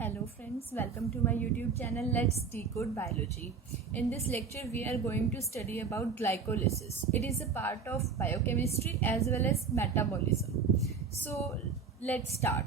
Hello friends, welcome to my YouTube channel Let's Decode Biology. In this lecture we are going to study about glycolysis. It is a part of biochemistry as well as metabolism. So let's start.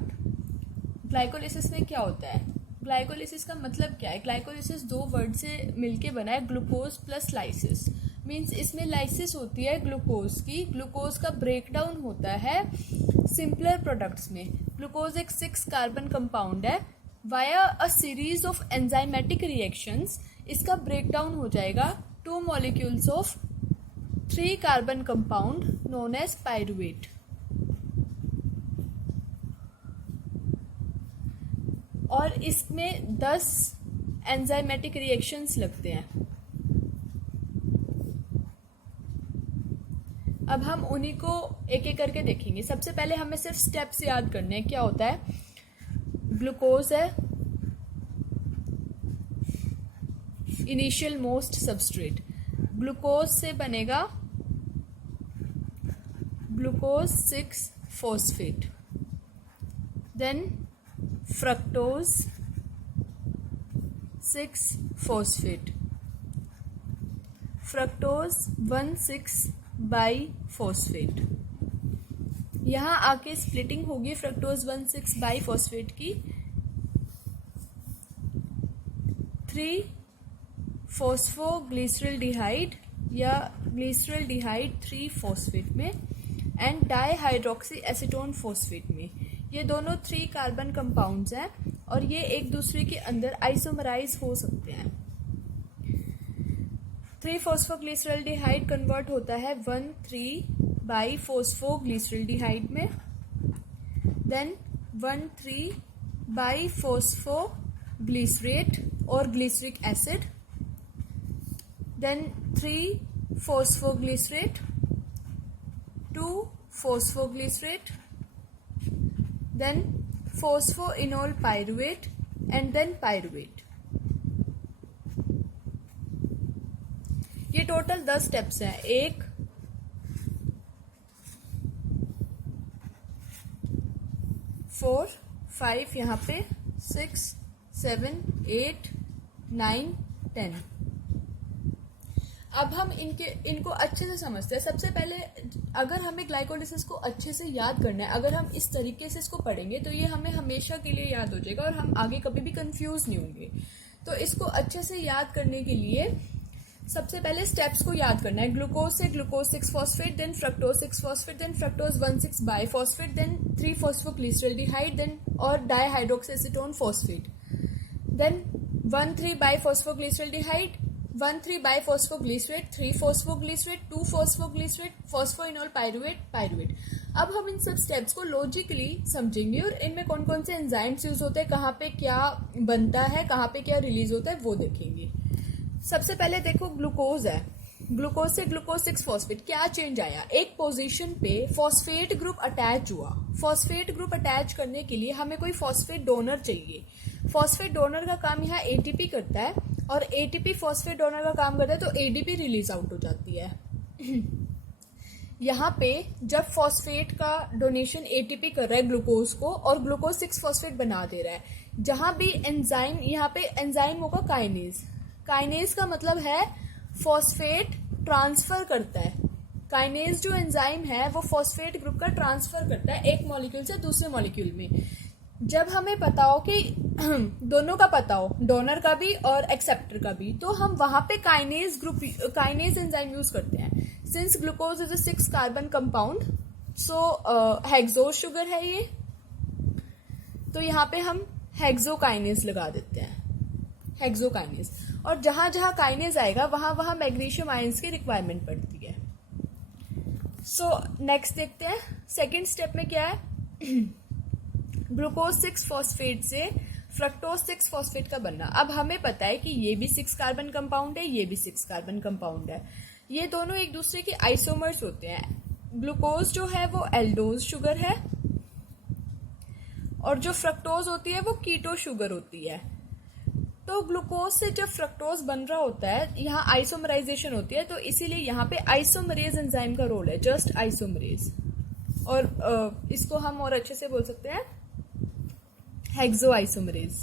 Glycolysis में क्या होता है? Glycolysis का मतलब क्या है? Glycolysis दो word से मिलके बना है, ग्लूकोज प्लस लाइसिस. मीन्स इसमें लाइसिस होती है ग्लूकोज की. ग्लूकोज का ब्रेकडाउन होता है सिंपलर प्रोडक्ट्स में. ग्लूकोज एक 6 कार्बन कंपाउंड है. Via a series of enzymatic reactions इसका ब्रेकडाउन हो जाएगा 2 molecules of 3 carbon compound known as pyruvate. और इसमें 10 एंजाइमेटिक रिएक्शंस लगते हैं. अब हम उन्हीं को एक एक करके देखेंगे. सबसे पहले हमें सिर्फ स्टेप्स याद करने हैं. क्या होता है? ग्लूकोज है इनिशियल मोस्ट सबस्ट्रेट. ग्लूकोज से बनेगा glucose 6 phosphate. Then fructose 6 phosphate. Fructose 1,6 by phosphate. यहाँ आके स्प्लिटिंग होगी फ्रक्टोज 1,6 बाई फॉस्फेट की 3 फॉस्फोग्लिसरल्डिहाइड या ग्लिसरल्डिहाइड 3 फॉस्फेट में एंड डाईहाइड्रोक्सी एसीटोन फॉस्फेट में. ये दोनों 3 कार्बन कंपाउंड्स हैं और ये एक दूसरे के अंदर आइसोमराइज हो सकते हैं. 3 फॉस्फोग्लिसरल्डिहाइड कन्वर्ट होता है 1,3 बाई फॉस्फोग्लिसरल्डिहाइड में. देन 1,3 बाई फॉस्फोग्लिसरेट और glyceric acid. Then 3 phosphoglycerate 2 phosphoglycerate. Then phosphoenol pyruvate and then pyruvate. ये टोटल 10 स्टेप्स हैं. 1 4 5 यहाँ पे 6 7 8 9 10. अब हम इनको अच्छे से समझते हैं. सबसे पहले अगर हमें ग्लाइकोलिसिस को अच्छे से याद करना है, अगर हम इस तरीके से इसको पढ़ेंगे तो ये हमें हमेशा के लिए याद हो जाएगा और हम आगे कभी भी कंफ्यूज नहीं होंगे. तो इसको अच्छे से याद करने के लिए सबसे पहले स्टेप्स को याद करना है. ग्लूकोज से glucose 6 phosphate, then fructose 6 phosphate, then fructose 1,6 by phosphate, then 3 phosphoglyceraldehyde, then और dihydroxyacetone phosphate. Then 1,3 by phosphoglyceraldehyde, 1,3 by phosphoglycerate, 3 phosphoglycerate, 2 phosphoglycerate, phosphoenol pyruvate, pyruvate. अब हम इन सब स्टेप्स को लॉजिकली समझेंगे और इनमें कौन कौन से एंजाइम्स यूज होते हैं, कहाँ पे क्या बनता है, कहाँ पे क्या रिलीज होता है, वो देखेंगे. सबसे पहले देखो ग्लूकोज है. ग्लूकोज से ग्लूकोज 6 फॉस्फेट क्या चेंज आया? एक पोजीशन पे फॉस्फेट ग्रुप अटैच हुआ. फॉस्फेट ग्रुप अटैच करने के लिए हमें कोई फॉस्फेट डोनर चाहिए. फॉस्फेट डोनर का काम यहाँ एटीपी करता है और एटीपी फॉस्फेट डोनर का काम करता है तो एडीपी रिलीज आउट हो जाती है. यहाँ पे जब फॉस्फेट का डोनेशन एटीपी कर रहा है ग्लूकोज को और ग्लूकोज 6 फॉस्फेट बना दे रहा है, जहां भी एंजाइम, यहाँ पे एंजाइम होगा काइनेज. काइनेज का मतलब है फॉस्फेट ट्रांसफर करता है. काइनेज जो एंजाइम है वो फॉस्फेट ग्रुप का ट्रांसफर करता है एक मॉलिक्यूल से दूसरे मॉलिक्यूल में. जब हमें पता हो कि दोनों का पता हो, डोनर का भी और एक्सेप्टर का भी, तो हम वहां पे काइनेज एंजाइम यूज करते हैं. Since glucose is a 6 carbon compound, so hexose sugar है ये, तो यहाँ पे हम हेक्सोकाइनेज लगा देते हैं. हेक्सोकाइनेज. और जहां जहां काइनेज आएगा वहां वहां मैग्नीशियम आयंस की रिक्वायरमेंट पड़ती है. सो नेक्स्ट देखते हैं. सेकेंड स्टेप में क्या है? ग्लूकोज 6 फॉस्फेट से फ्रक्टोज 6 फॉस्फेट का बनना. अब हमें पता है कि ये भी 6 कार्बन कंपाउंड है, ये भी 6 कार्बन कंपाउंड है. ये दोनों एक दूसरे के आइसोमर्स होते हैं. ग्लूकोज जो है वो एल्डोज शुगर है और जो फ्रक्टोज होती है वो कीटो शुगर होती है. तो ग्लूकोज से जब फ्रक्टोज बन रहा होता है, यहाँ आइसोमराइजेशन होती है, तो इसीलिए यहाँ पे आइसोमरेज एंजाइम का रोल है, जस्ट आइसोमरेज. और इसको हम और अच्छे से बोल सकते हैं हेक्सो आइसोमरेज.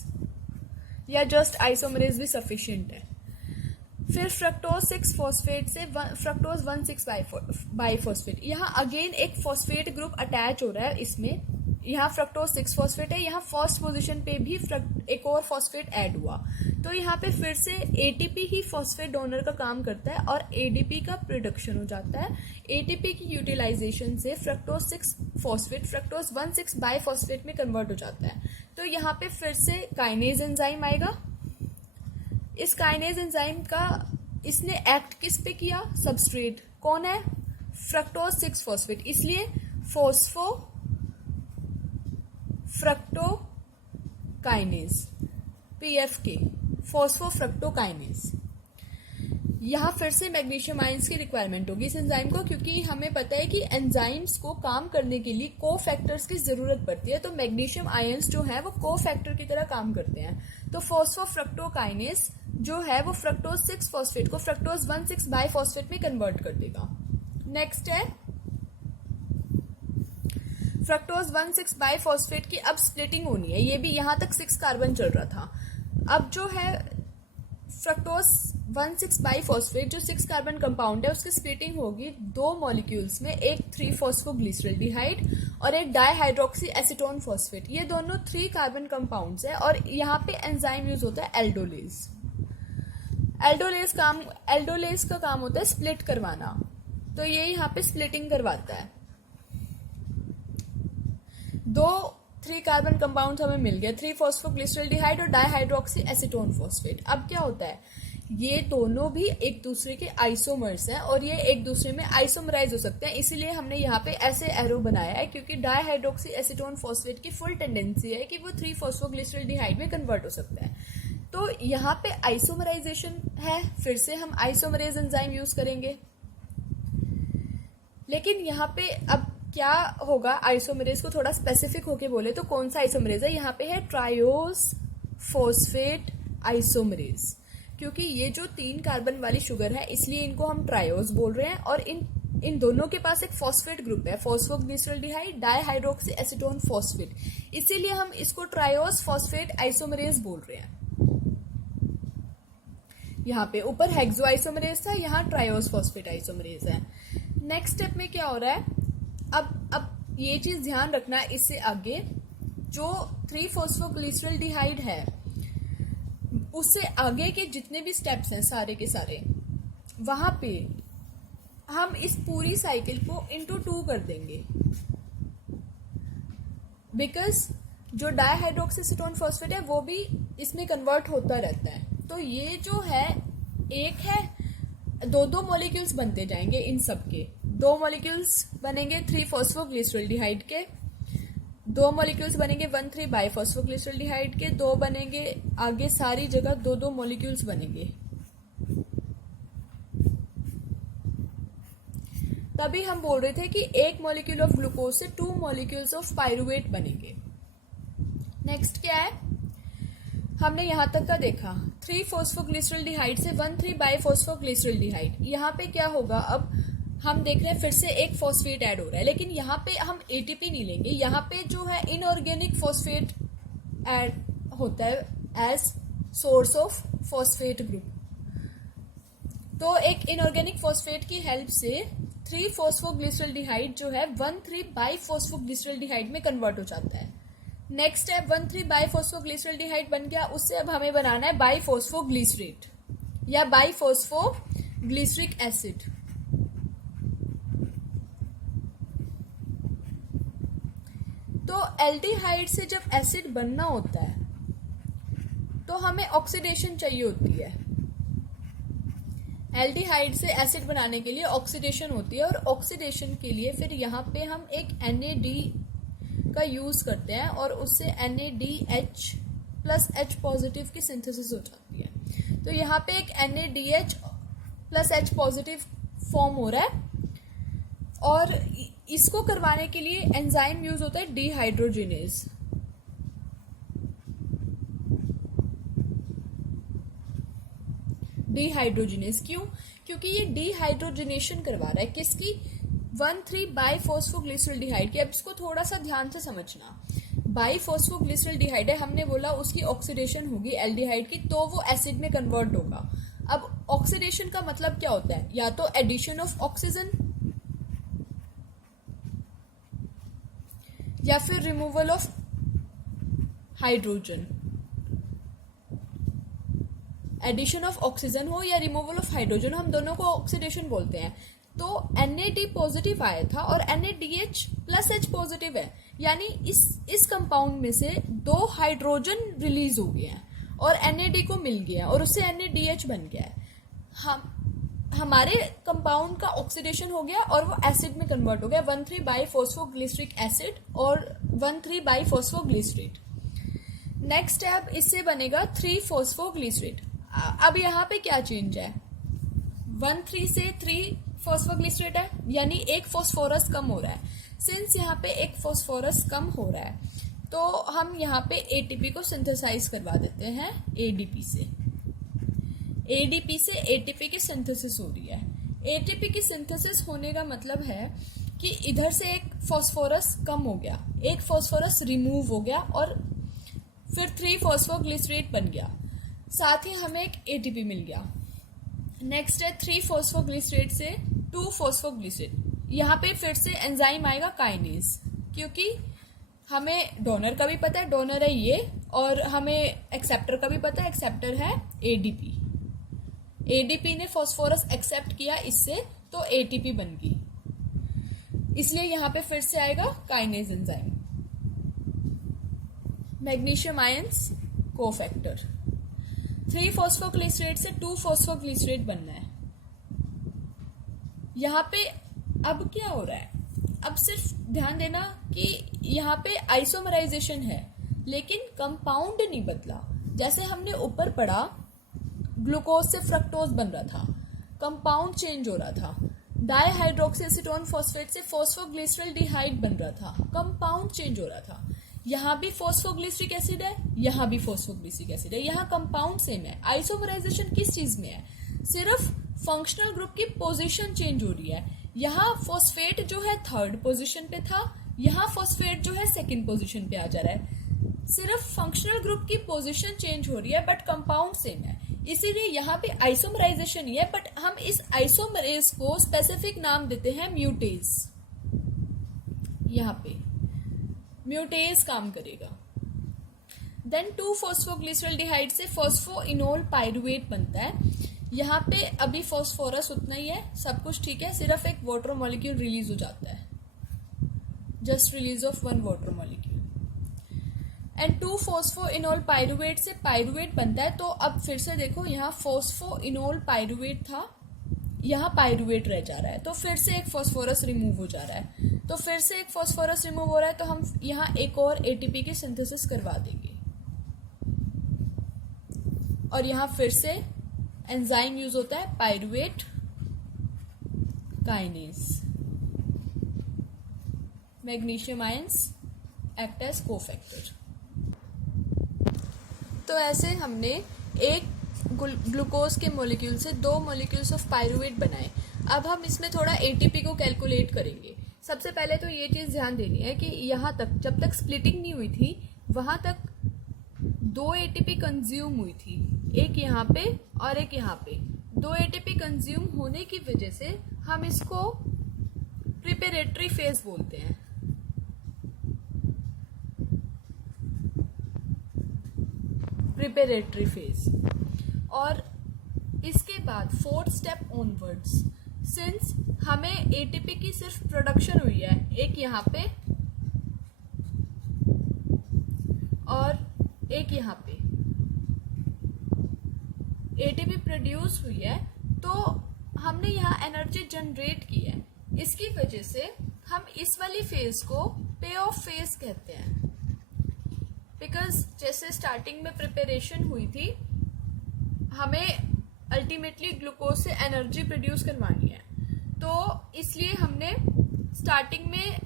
या जस्ट आइसोमरेज भी सफिशिएंट है। फिर फ्रक्टोज 6 फॉस्फेट से फ्रक्टोज 1,6 बाइफॉस्फेट, यहाँ अगेन एक फॉस्फेट ग्रुप अटैच हो रहा है इसमें। यहाँ फ्रक्टोज 6 फॉस्फेट है, यहाँ फर्स्ट पोजीशन पे भी एक और फॉस्फेट ऐड हुआ, तो यहाँ पे फिर से एटीपी ही फॉस्फेट डोनर का काम करता है और एडीपी का प्रोडक्शन हो जाता है। एटीपी की यूटिलाइजेशन से फ्रक्टोज 6 फॉस्फेट फ्रक्टोज 1,6 बाइफॉस्फेट में कन्वर्ट हो जाता है। तो यहाँ पे फिर से काइनेज एंजाइम आएगा। इस काइनेज एंजाइम का इसने एक्ट किस पे किया? सबस्ट्रेट कौन है? फ्रक्टोज 6 फॉस्फेट, इसलिए फ्रक्टोकाइनेज, पीएफके, फॉस्फोफ्रक्टोकाइनेज। यहाँ फिर से मैग्नीशियम आयंस की रिक्वायरमेंट होगी इस एंजाइम को, क्योंकि हमें पता है कि एंजाइम्स को काम करने के लिए कोफैक्टर्स की जरूरत पड़ती है, तो मैग्नीशियम आयंस जो है वो कोफैक्टर की तरह काम करते हैं। तो फॉस्फोफ्रक्टोकाइनेज जो है वो फ्रक्टोज 6 फॉस्फेट को फ्रक्टोज 1,6 बाइफॉस्फेट में कन्वर्ट कर देगा। नेक्स्ट है फ्रक्टोज 1,6 बाइफॉस्फेट की अब स्प्लिटिंग होनी है। ये भी यहाँ तक 6 कार्बन चल रहा था, अब जो है फ्रक्टोज 1,6 बाइफॉस्फेट जो 6 कार्बन कंपाउंड है उसकी स्प्लिटिंग होगी 2 मॉलिक्यूल्स में, एक 3-फॉस्फोग्लिसरल्डिहाइड और एक डाईहाइड्रोक्सी एसीटोन फॉस्फेट। ये दोनों 3 कार्बन कंपाउंड्स है और यहाँ पे एंजाइम यूज होता है एल्डोलेज। एल्डोलेज का काम होता है स्प्लिट करवाना, तो ये यहाँ पे स्प्लिटिंग करवाता है। 3 कार्बन कंपाउंड हमें मिल गया, 3-फॉस्फोग्लिसरल्डिहाइड और डाईहाइड्रोक्सी एसीटोन फॉस्फेट। अब क्या होता है, ये दोनों भी एक दूसरे के आइसोमर्स हैं और ये एक दूसरे में आइसोमराइज हो सकते हैं, इसीलिए हमने यहाँ पे ऐसे एरो बनाया है, क्योंकि डाईहाइड्रोक्सी एसीटोन फॉस्फेट की फुल टेंडेंसी है कि वो 3-फॉस्फोग्लिसरल्डिहाइड में कन्वर्ट हो सकता है। तो यहाँ पे आइसोमराइजेशन है, फिर से हम आइसोमरेज एंजाइम यूज करेंगे। लेकिन यहाँ पे अब क्या होगा, आइसोमरेज को थोड़ा स्पेसिफिक होके बोले तो कौन सा आइसोमरेज है? यहाँ पे है ट्रायोज फॉस्फेट आइसोमरेज, क्योंकि ये जो 3 कार्बन वाली शुगर है इसलिए इनको हम ट्रायोज बोल रहे हैं, और इन दोनों के पास एक फॉस्फेट ग्रुप है, फॉस्फोग्लिसरल्डिहाइड डाईहाइड्रोक्सी एसीटोन फॉस्फेट, इसीलिए हम इसको ट्रायोज फॉस्फेट आइसोमरेज बोल रहे हैं। यहाँ पे ऊपर हेक्सो आइसोमरेज था, यहाँ ट्रायोज फॉस्फेट आइसोमरेज है। नेक्स्ट स्टेप में क्या हो रहा है, अब ये चीज ध्यान रखना, इससे आगे जो 3-फॉस्फोग्लिसरल्डिहाइड है उससे आगे के जितने भी स्टेप्स हैं सारे के सारे, वहां पे हम इस पूरी साइकिल को इंटू 2 कर देंगे, बिकॉज जो डाईहाइड्रोक्सी एसीटोन फॉस्फेट है वो भी इसमें कन्वर्ट होता रहता है। तो ये जो है एक है, 2 मॉलिक्यूल्स बनते जाएंगे, इन सब के 2 मॉलिक्यूल्स बनेंगे 3-फॉस्फोग्लिसरल्डिहाइड के, 2 मॉलिक्यूल्स बनेंगे 1,3 बाइफॉस्फोग्लिसरल्डिहाइड के, 2 बनेंगे आगे सारी जगह 2 मॉलिक्यूल्स बनेंगे। तभी हम बोल रहे थे कि 1 मॉलिक्यूल ऑफ ग्लूकोज से 2 मॉलिक्यूल्स ऑफ पायरुवेट बनेंगे। नेक्स्ट क्या है, हमने यहां तक का देखा 3-फॉस्फोग्लिसरल्डिहाइड से 1,3 बाइफॉस्फोग्लिसरल्डिहाइड। यहाँ पे क्या होगा, अब हम देख रहे हैं फिर से एक फॉस्फेट ऐड हो रहा है, लेकिन यहाँ पे हम एटीपी नहीं लेंगे, यहाँ पे जो है इनऑर्गेनिक फॉस्फेट ऐड होता है as source of phosphate group. तो एक इनऑर्गेनिक फॉस्फेट की हेल्प से 3-फॉस्फोग्लिसरल्डिहाइड जो है 1,3 बाइफॉस्फोग्लिसरल्डिहाइड में कन्वर्ट हो जाता है। नेक्स्ट है 1,3 बाइफॉस्फोग्लिसरल्डिहाइड बन गया, उससे अब हमें बनाना है बाइफॉस्फोग्लिसरेट या बाइफॉस्फोग्लिसरिक एसिड। तो एल्डिहाइड से जब एसिड बनना होता है तो हमें ऑक्सीडेशन चाहिए होती है। एल्डिहाइड से एसिड बनाने के लिए ऑक्सीडेशन होती है, और ऑक्सीडेशन के लिए फिर यहाँ पे हम एक NAD का यूज करते हैं और उससे NADH प्लस H पॉजिटिव की सिंथेसिस हो जाती है। तो यहाँ पे एक NADH plus H positive form हो रहा है, और इसको करवाने के लिए एंजाइम यूज होता है डिहाइड्रोजिनेज। डिहाइड्रोजिनेज क्यों? क्योंकि ये डिहाइड्रोजिनेशन करवा रहा है किसकी? 1,3 बाइफॉस्फोग्लिसरल्डिहाइड की। अब इसको थोड़ा सा ध्यान से समझना, बाईफॉस्फोग्लिसरॉल्डिहाइड है, हमने बोला उसकी ऑक्सीडेशन होगी एल्डिहाइड की, तो वो एसिड में कन्वर्ट होगा। अब ऑक्सीडेशन का मतलब क्या होता है, या तो एडिशन ऑफ ऑक्सीजन या फिर removal of hydrogen. Addition of oxygen हो या रिमूवल ऑफ हाइड्रोजन, हम दोनों को ऑक्सीडेशन बोलते हैं। तो NAD पॉजिटिव आया था और NADH प्लस H पॉजिटिव है, यानी इस कंपाउंड में से 2 हाइड्रोजन रिलीज हो गए हैं और NAD को मिल गया और उससे NADH बन गया है। हमारे कंपाउंड का ऑक्सीडेशन हो गया और वो एसिड में कन्वर्ट हो गया, 1,3 बाईफॉस्फोग्लिसरिक एसिड और 1,3 बाईफॉस्फोग्लिसरेट। नेक्स्ट है, अब इससे बनेगा 3-फॉस्फोग्लिसरेट। अब यहाँ पे क्या चेंज है, 1,3 से 3 फॉस्फोग्लिसरेट है, यानी एक फॉस्फोरस कम हो रहा है। सिंस यहाँ पे एक फॉस्फोरस कम हो रहा है तो हम यहाँ पे ATP को सिंथेसाइज करवा देते हैं ADP से। ADP से ATP की सिंथेसिस हो रही है। ATP की सिंथेसिस होने का मतलब है कि इधर से एक फॉस्फोरस कम हो गया, एक फॉस्फोरस रिमूव हो गया और फिर 3-फॉस्फोग्लिसरेट बन गया, साथ ही हमें एक ATP मिल गया। नेक्स्ट है 3-फॉस्फोग्लिसरेट से 2-फॉस्फोग्लिसरेट। यहाँ पे फिर से एंजाइम आएगा काइनेज, क्योंकि हमें डोनर का भी पता है, डोनर है ये, और हमें एक्सेप्टर का भी पता है, एक्सेप्टर है ADP। ADP ने फॉस्फोरस एक्सेप्ट किया इससे, तो ATP बन गई, इसलिए यहाँ पे फिर से आएगा kinase enzyme. Magnesium ions cofactor, three phosphoglycerate से 2-फॉस्फोग्लिसरेट बनना है। यहाँ पे अब क्या हो रहा है, अब सिर्फ ध्यान देना कि यहाँ पे आइसोमराइजेशन है लेकिन कंपाउंड नहीं बदला। जैसे हमने ऊपर पढ़ा ग्लूकोज से फ्रक्टोज बन रहा था, कंपाउंड चेंज हो रहा था। डाईहाइड्रोक्सी एसीटोन फॉस्फेट से फॉस्फोग्लिसरॉल्डिहाइड बन रहा था, कंपाउंड चेंज हो रहा था। यहाँ भी फॉस्फोग्लिसरिक एसिड है, यहाँ भी फॉस्फोग्लिसरिक एसिड है, यहाँ कंपाउंड सेम है। आइसोमराइजेशन किस चीज में है, सिर्फ फंक्शनल ग्रुप की पोजीशन चेंज हो रही है। यहाँ फॉस्फेट जो है 3rd पोजीशन पे था, यहाँ फॉस्फेट जो है 2nd पोजीशन पे आ जा रहा है। सिर्फ फंक्शनल ग्रुप की पोजीशन चेंज हो रही है बट कंपाउंड सेम है, इसीलिए यहाँ पे आइसोमराइजेशन ही है। बट हम इस आइसोमरेज को स्पेसिफिक नाम देते हैं म्यूटेज। यहाँ पे म्यूटेज काम करेगा। देन 2-फॉस्फोग्लिसरॉल्डिहाइड से फॉस्फोइनोल पाइरुवेट बनता है। यहाँ पे अभी फॉस्फोरस उतना ही है, सब कुछ ठीक है, सिर्फ एक वाटर मॉलिक्यूल रिलीज हो जाता है, just release of 1 water molecule. And two phosphoenol pyruvate से पाइरुवेट बनता है। तो अब फिर से देखो, यहाँ फॉस्फोइनोल पाइरुवेट था, यहाँ पाइरुवेट रह जा रहा है, तो फिर से एक फॉस्फोरस रिमूव हो जा रहा है। तो फिर से एक फॉस्फोरस रिमूव हो रहा है, तो हम यहाँ एक और ATP की सिंथेसिस करवा देंगे और यहाँ फिर से एंजाइम यूज होता है pyruvate kinase. Magnesium ions act as cofactor. तो ऐसे हमने एक ग्लूकोज के मॉलिक्यूल से 2 मॉलिक्यूल्स ऑफ पाइरुवेट बनाए। अब हम इसमें थोड़ा ATP को कैलकुलेट करेंगे। सबसे पहले तो ये चीज़ ध्यान देनी है कि यहाँ तक जब तक स्प्लिटिंग नहीं हुई थी वहाँ तक 2 ATP कंज्यूम हुई थी, एक यहाँ पे और एक यहाँ पे। 2 ATP कंज्यूम होने की वजह से हम इसको प्रिपरेटरी फेज बोलते हैं। Preparatory phase. और इसके बाद 4th स्टेप ऑनवर्ड्स, सिंस हमें ATP की सिर्फ प्रोडक्शन हुई है, एक यहाँ पे और एक यहाँ पे ATP प्रोड्यूस हुई है, तो हमने यहाँ एनर्जी जनरेट की है। इसकी वजह से हम इस वाली फेज को पे ऑफ फेज कहते हैं, बिकॉज जैसे स्टार्टिंग में प्रिपरेशन हुई थी, हमें अल्टीमेटली ग्लूकोज से एनर्जी प्रोड्यूस करवानी है, तो इसलिए हमने स्टार्टिंग में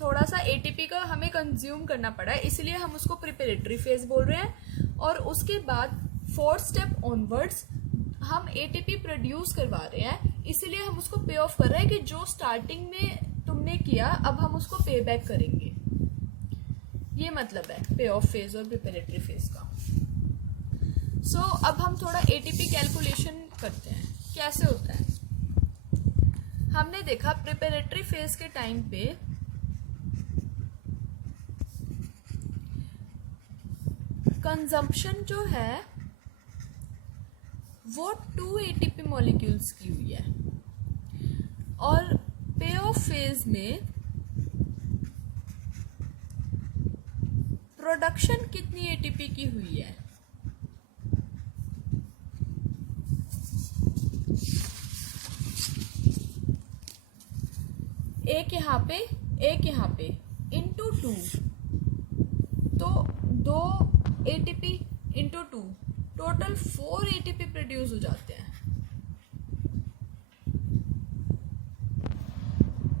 थोड़ा सा ATP का हमें कंज्यूम करना पड़ा है, इसलिए हम उसको प्रिपरेटरी फेज बोल रहे हैं। और उसके बाद 4th स्टेप ऑनवर्ड्स हम ATP प्रोड्यूस करवा रहे हैं, इसलिए हम उसको पे ऑफ कर रहे हैं कि जो स्टार्टिंग में तुमने किया अब हम उसको पे बैक करेंगे। ये मतलब है पे ऑफ फेज और प्रिपरेटरी फेज का। सो अब हम थोड़ा एटीपी कैलकुलेशन करते हैं, कैसे होता है। हमने देखा प्रिपरेटरी फेज के टाइम पे कंजम्पशन जो है वो 2 एटीपी मॉलिक्यूल्स की हुई है, और पे ऑफ फेज में प्रोडक्शन कितनी एटीपी की हुई है। एक यहाँ पे इंटू 2, तो 2 ATP into 2, total 4 ATP produce हो जाते हैं।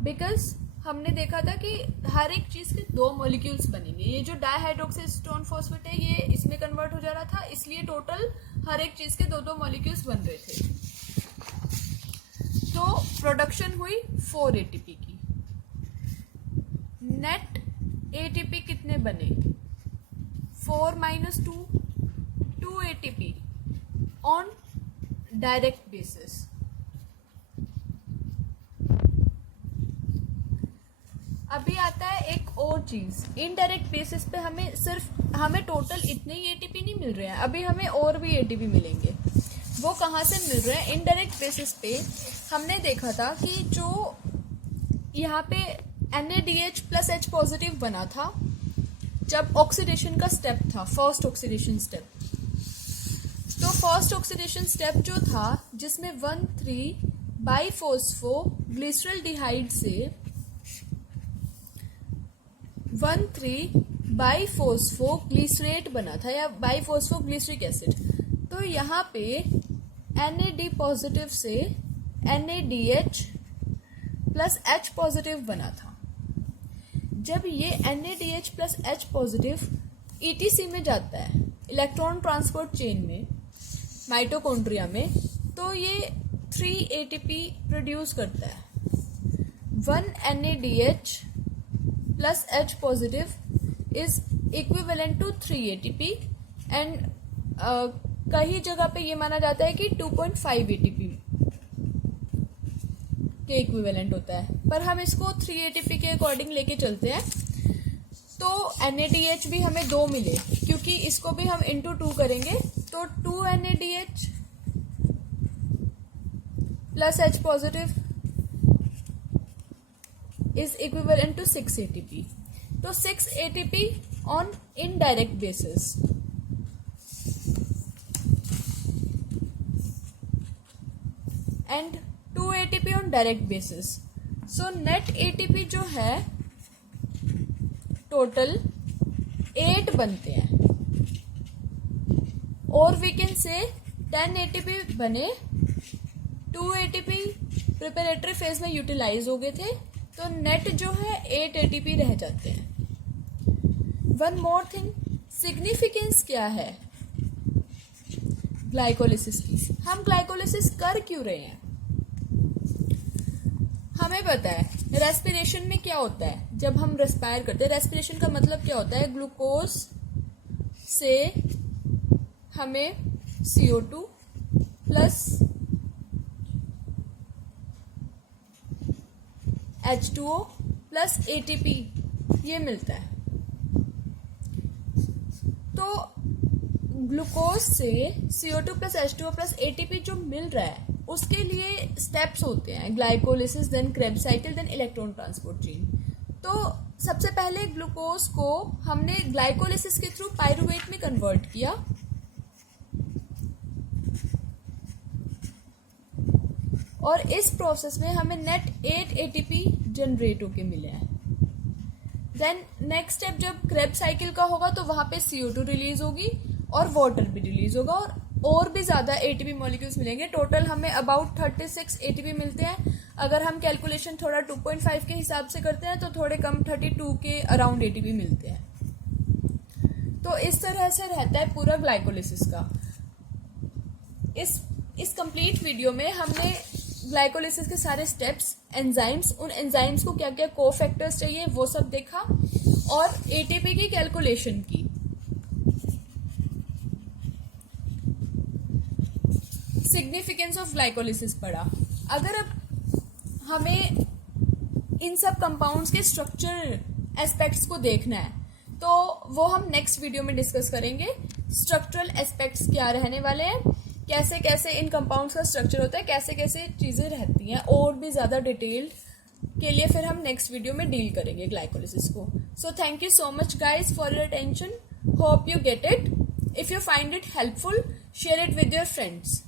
बिकॉज हमने देखा था कि हर एक चीज के 2 मॉलिक्यूल्स बनेंगे। ये जो डाइहाइड्रोक्सीस्टोन फॉस्फेट है ये इसमें कन्वर्ट हो जा रहा था, इसलिए टोटल हर एक चीज के 2 मॉलिक्यूल्स बन रहे थे। तो प्रोडक्शन हुई 4 एटीपी की। नेट एटीपी कितने बने? 4 - 2 एटीपी ऑन डायरेक्ट बेसिस। अभी आता है एक और चीज, इनडायरेक्ट बेसिस पे हमें टोटल इतने ही एटीपी नहीं मिल रहे हैं, अभी हमें और भी एटीपी मिलेंगे। वो कहाँ से मिल रहे हैं? इनडायरेक्ट बेसिस पे हमने देखा था कि जो यहाँ पे NADH + H पॉजिटिव बना था जब ऑक्सीडेशन का स्टेप था, फर्स्ट ऑक्सीडेशन स्टेप। तो फर्स्ट ऑक्सीडेशन स्टेप जो था जिसमें 1,3-बाइफॉस्फोग्लिसरल्डिहाइड से 1,3-बाइफॉस्फोग्लिसरेट बना था, या बाइफॉस्फोग्लिसरिक एसिड। तो यहाँ पे NAD पॉजिटिव से NADH + H पॉजिटिव बना था। जब ये NADH + H पॉजिटिव ETC में जाता है, इलेक्ट्रॉन ट्रांसपोर्ट चेन में, माइटोकॉन्ड्रिया में, तो ये 3 ATP प्रोड्यूस करता है। 1 NADH + H positive is equivalent to 3 ATP, and कई जगह पे ये माना जाता है कि 2.5 ATP के इक्विवेलेंट होता है, पर हम इसको 3 ATP के अकॉर्डिंग लेके चलते हैं। तो NADH भी हमें 2 मिले, क्योंकि इसको भी हम इंटू 2 करेंगे, तो 2 NADH + H positive is equivalent to 6 ATP। तो 6 ATP on indirect basis. And 2 ATP on direct basis. So net ATP जो है टोटल 8 बनते हैं, और वी कैन से 10 ATP बने, 2 ATP प्रिपरेटरी फेज में यूटिलाइज हो गए थे, तो नेट जो है 8 ATP रह जाते हैं। वन मोर थिंग, सिग्निफिकेंस क्या है ग्लाइकोलिसिस की? हम ग्लाइकोलिसिस कर क्यों रहे हैं? हमें पता है रेस्पिरेशन में क्या होता है। जब हम रेस्पायर करते हैं, रेस्पिरेशन का मतलब क्या होता है? ग्लूकोज से हमें CO2 plus H2O plus ATP ये मिलता है। तो ग्लूकोज से CO2 plus H2O plus ATP जो मिल रहा है उसके लिए स्टेप्स होते हैं, glycolysis, then Krebs cycle, then electron transport chain. तो सबसे पहले ग्लूकोज को हमने ग्लाइकोलिसिस के थ्रू पायरूवेट में कन्वर्ट किया, और इस प्रोसेस में हमें नेट 8 ATP जनरेट होके मिले हैं। देन नेक्स्ट स्टेप जब क्रेब्स साइकिल का होगा तो वहां पे CO2 रिलीज होगी और वाटर भी रिलीज होगा, और भी ज्यादा ATP मॉलिक्यूल्स मिलेंगे। टोटल हमें अबाउट 36 ATP मिलते हैं। अगर हम कैलकुलेशन थोड़ा 2.5 के हिसाब से करते हैं तो थोड़े कम 32 के अराउंड ATP मिलते हैं। तो इस तरह से रहता है पूरा ग्लाइकोलिसिस का। इस कंप्लीट वीडियो में हमने ग्लाइकोलिसिस के सारे स्टेप्स, एंजाइम्स, उन एंजाइम्स को क्या क्या कोफैक्टर्स चाहिए वो सब देखा, और एटीपी की कैलकुलेशन की। सिग्निफिकेंस ऑफ ग्लाइकोलिसिस पढ़ा। अगर अब हमें इन सब कंपाउंड्स के स्ट्रक्चर एस्पेक्ट्स को देखना है तो वो हम नेक्स्ट वीडियो में डिस्कस करेंगे। स्ट्रक्चरल एस्पेक्ट्स क्या रहने वाले हैं, कैसे कैसे इन कंपाउंड्स का स्ट्रक्चर होता है, कैसे कैसे चीज़ें रहती हैं, और भी ज़्यादा डिटेल के लिए फिर हम नेक्स्ट वीडियो में डील करेंगे ग्लाइकोलिसिस को। So thank you so much guys for your attention. Hope you get it. If you find it helpful, share it with your friends.